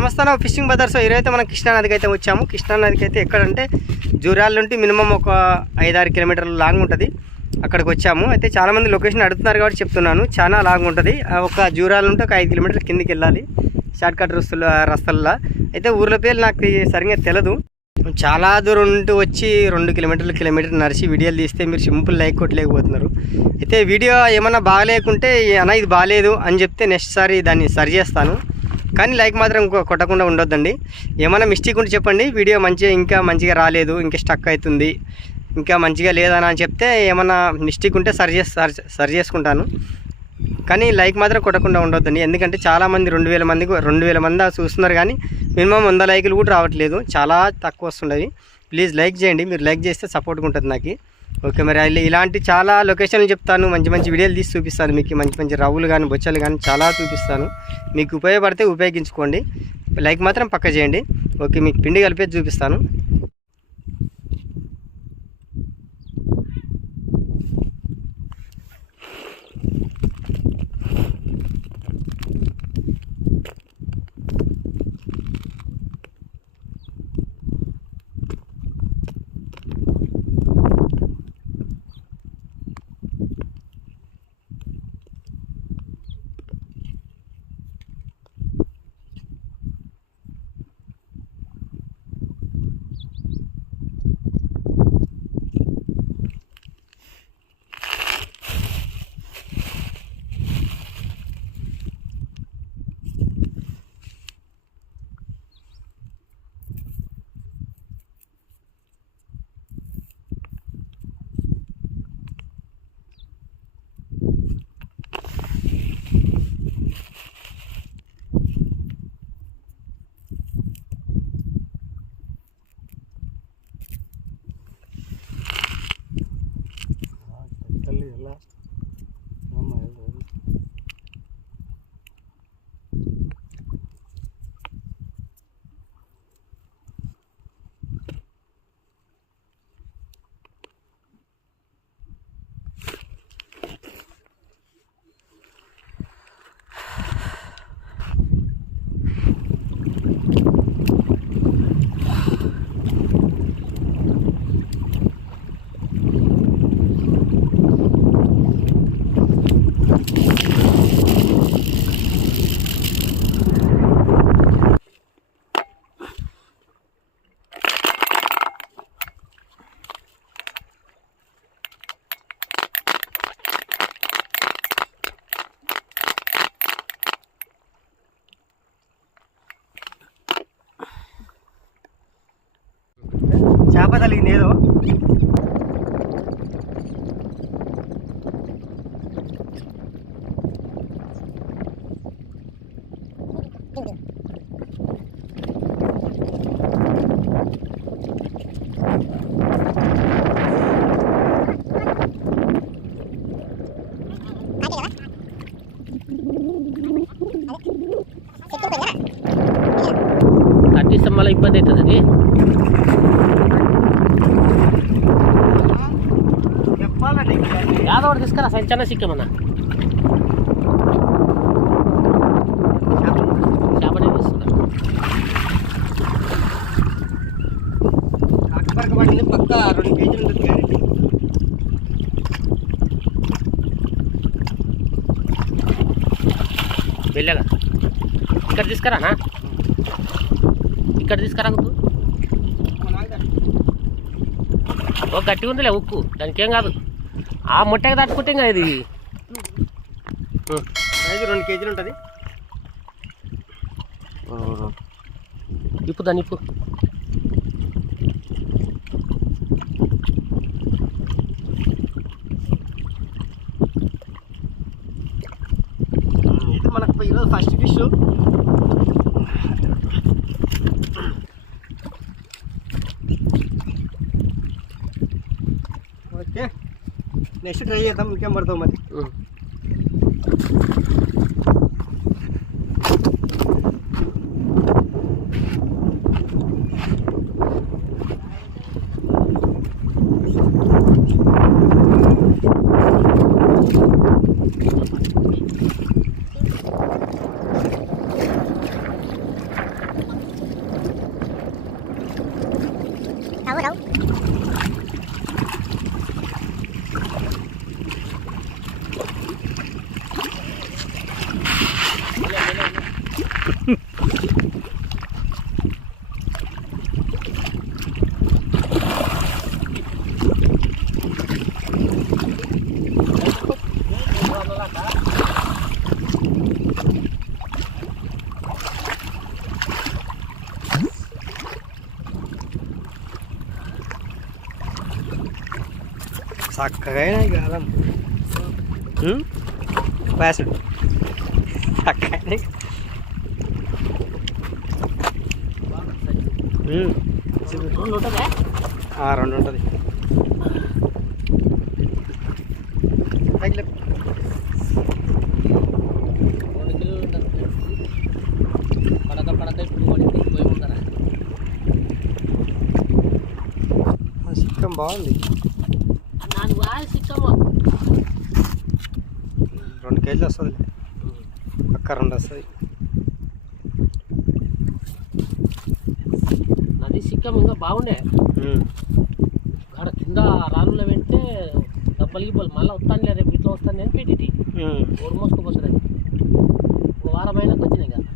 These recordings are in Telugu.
నమస్తే ఫిషింగ్ బ్రదర్స్. ఈరోజైతే మనం కృష్ణానదికి అయితే వచ్చాము. కృష్ణానదికి అయితే ఎక్కడంటే జూరాల నుండి మినిమం ఒక 5-6 కిలోమీటర్లు లాంగ్ ఉంటుంది. అక్కడికి వచ్చాము. అయితే చాలామంది లొకేషన్ అడుగుతున్నారు కాబట్టి చెప్తున్నాను. చాలా లాంగ్ ఉంటుంది. ఒక జూరాల నుండి ఒక 5 కిలోమీటర్ల కిందికి వెళ్ళాలి షార్ట్కట్ రస్తల్లో. అయితే ఊర్ల పేర్లు నాకు సరిగ్గా తెలియదు. చాలా దూరం నుండి వచ్చి 2 కిలోమీటర్ నడిచి వీడియోలు తీస్తే మీరు సింపుల్ లైక్ కొట్టలేకపోతున్నారు. అయితే వీడియో ఏమన్నా బాగాలేకుంటే అన్న ఇది బాగాలేదు అని చెప్తే నెక్స్ట్ సారి దాన్ని సరి చేస్తాను. కానీ లైక్ మాత్రం కొట్టకుండా ఉండొద్దండి. ఏమైనా మిస్టేక్ ఉంటే చెప్పండి. వీడియో ఇంకా మంచిగా రాలేదు, ఇంకా స్టక్ అవుతుంది, ఇంకా మంచిగా లేదని అని చెప్తే ఏమన్నా మిస్టేక్ ఉంటే సరి చేసుకుంటాను. కానీ లైక్ మాత్రం కొట్టకుండా ఉండొద్దండి. ఎందుకంటే చాలామంది 2000 మంది చూస్తున్నారు, కానీ మినిమం 100 లైకులు కూడా రావట్లేదు. చాలా తక్కువ వస్తుండవి. ప్లీజ్ లైక్ చేయండి. మీరు లైక్ చేస్తే సపోర్ట్గా ఉంటుంది నాకు. ఓకే, మరి ఇలాంటి చాలా లొకేషన్లు చెప్తాను. మంచి వీడియోలు తీసి చూపిస్తాను. మీకు మంచి రవ్వులు కానీ బొచ్చలు కానీ చాలా చూపిస్తాను. మీకు ఉపయోగపడితే ఉపయోగించుకోండి. లైక్ మాత్రం పక్క చేయండి. ఓకే, మీకు పిండి కలిపేది చూపిస్తాను. చేప తగిలింది ఏదో. కట్టిస్తే మళ్ళీ ఇబ్బంది అవుతుంది. అది యాదవ్ తీసుకురా సంచలన సిక్కమన్నా చేపనే తీసుకురా. పక్క 2 కేజీలు ఉంటుంది గ్యారెంటీ. వెళ్ళగా ఇక్కడ తీసుకురానా, ఇక్కడ తీసుకురా. ఓ గట్టి ఉందిలే ఉక్కు, దానికి ఏం కాదు. ఆ ముట్టకి తట్టుకుంటే ఇంకా ఇది 2 కేజీలు ఉంటుంది. ఇప్పు దాన్ని ఇప్పు. ఇది మనకు ఈరోజు first fish. Okay, next try చేద్దాం. ఇంకేం పడతాం మరి. చక్కగా కాలం పాసుడు చక్కగా 2 ఉంటుందా? 2 ఉంటుంది. సిక్కం బాగుంది. 2 కేజీలు వస్తుంది, పక్క 2 వస్తుంది. నది సిక్కం ఇంకా బాగుండే. అక్కడ కింద రాళ్ళలో పెడితే దెబ్బలకి పోలి మళ్ళీ వస్తాను లేదు, రేపు ఇట్లా వస్తాను నేను పెట్టి ఊరు మోసుకుపోతుంది. ఒక వారం అయినాక వచ్చినాయి కదా.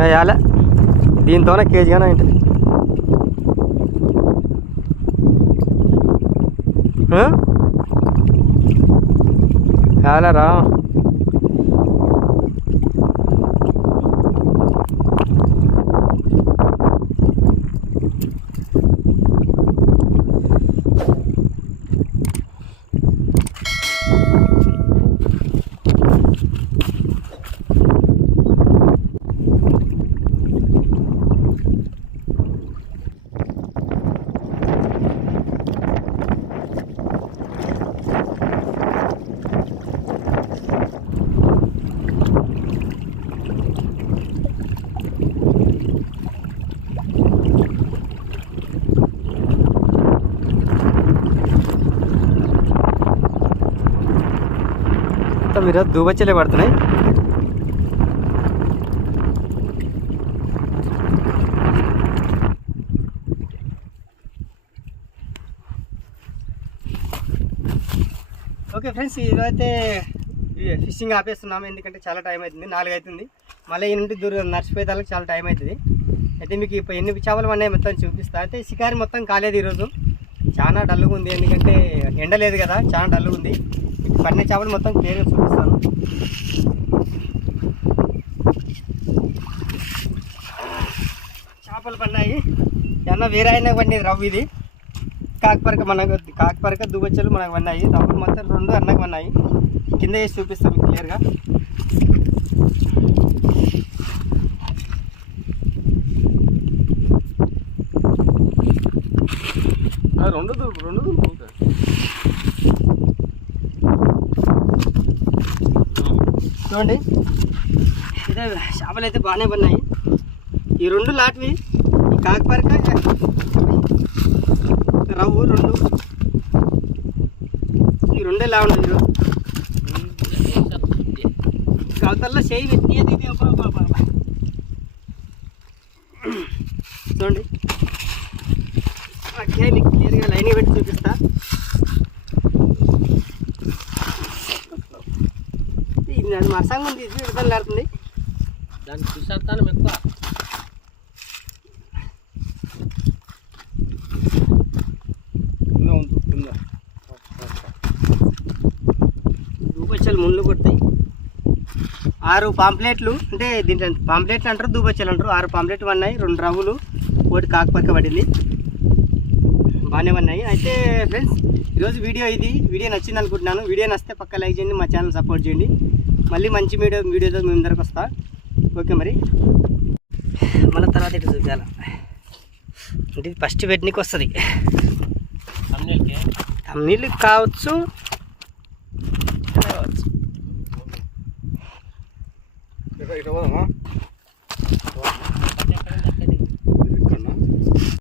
వేయాలి, దీంతోనే కేజీగానే ఉంటుంది. వేయాలరా. మీరు దూబచ్చలే పడుతున్నాయి. ఓకే ఫ్రెండ్స్, ఈరోజైతే ఫిషింగ్ ఆపేస్తున్నాము, ఎందుకంటే చాలా టైం అవుతుంది, 4 అవుతుంది. మళ్ళీ ఈ నుండి దూరం నడిచిపోయేదానికి చాలా టైం అవుతుంది. అయితే మీకు ఇప్పుడు ఎన్ని చేపలు ఉన్నాయి మొత్తం చూపిస్తా. అయితే షికారి మొత్తం కాలేదు ఈరోజు, చాలా డల్గా ఉంది, ఎందుకంటే ఎండ లేదు కదా, చాలా డల్గా ఉంది. పన్నే చేపలు మొత్తం క్లియర్గా చూపిస్తాను. చేపలు పన్నాయి, ఏమన్నా వేరే అయినా పడినది రవ్వు. ఇది కాకపరక, మనకు కాకపరక దువ్వచ్చలు మనకు పన్నాయి. రవ్వులు మొత్తం 2 అన్నకు పన్నాయి. కింద వేసి చూపిస్తాం మీకు క్లియర్గా. రెండు చూడండి, ఇదే చేపలు అయితే బాగానే పడినాయి. ఈ 2 లాట్వి, ఈ కాకపరక రవ్వు 2, ఈ 2 ఎలా ఉన్నాయి ఈరోజు. కవతల్లో చేయి పెట్టినది ఇది. చూడండి, ఓకే, మీకు క్లియర్గా లైన్ పెట్టి చూపిస్తా. ఇది అది మరసంగా ఉంది, ఇది విడతలాడుతుంది. దాన్ని చూసేస్తాను ఎక్కువ. దూబచ్చలు ముళ్ళు కొడతాయి. 6 పాంప్లెట్లు, అంటే దీంట్లో పాంప్లెట్లు అంటారు, దూబచ్చలు అంటారు. 6 పాంప్లెట్లు పడినాయి, 2 రవ్వులు, 1 కాకపరక పడింది, బాగానే ఉన్నాయి. అయితే ఫ్రెండ్స్, ఈరోజు వీడియో ఇది. వీడియో నచ్చింది అనుకుంటున్నాను. వీడియో నచ్చితే పక్క లైక్ చేయండి, మా ఛానల్ సపోర్ట్ చేయండి. మళ్ళీ మంచి వీడియోతో మీ ముందరకు వస్తా. ఓకే, మరి మళ్ళీ తర్వాత ఇటు చూపించాలి. అంటే ఇది ఫస్ట్ పెట్టనీకి వస్తుంది. తమ్నీళ్ళు కావచ్చు,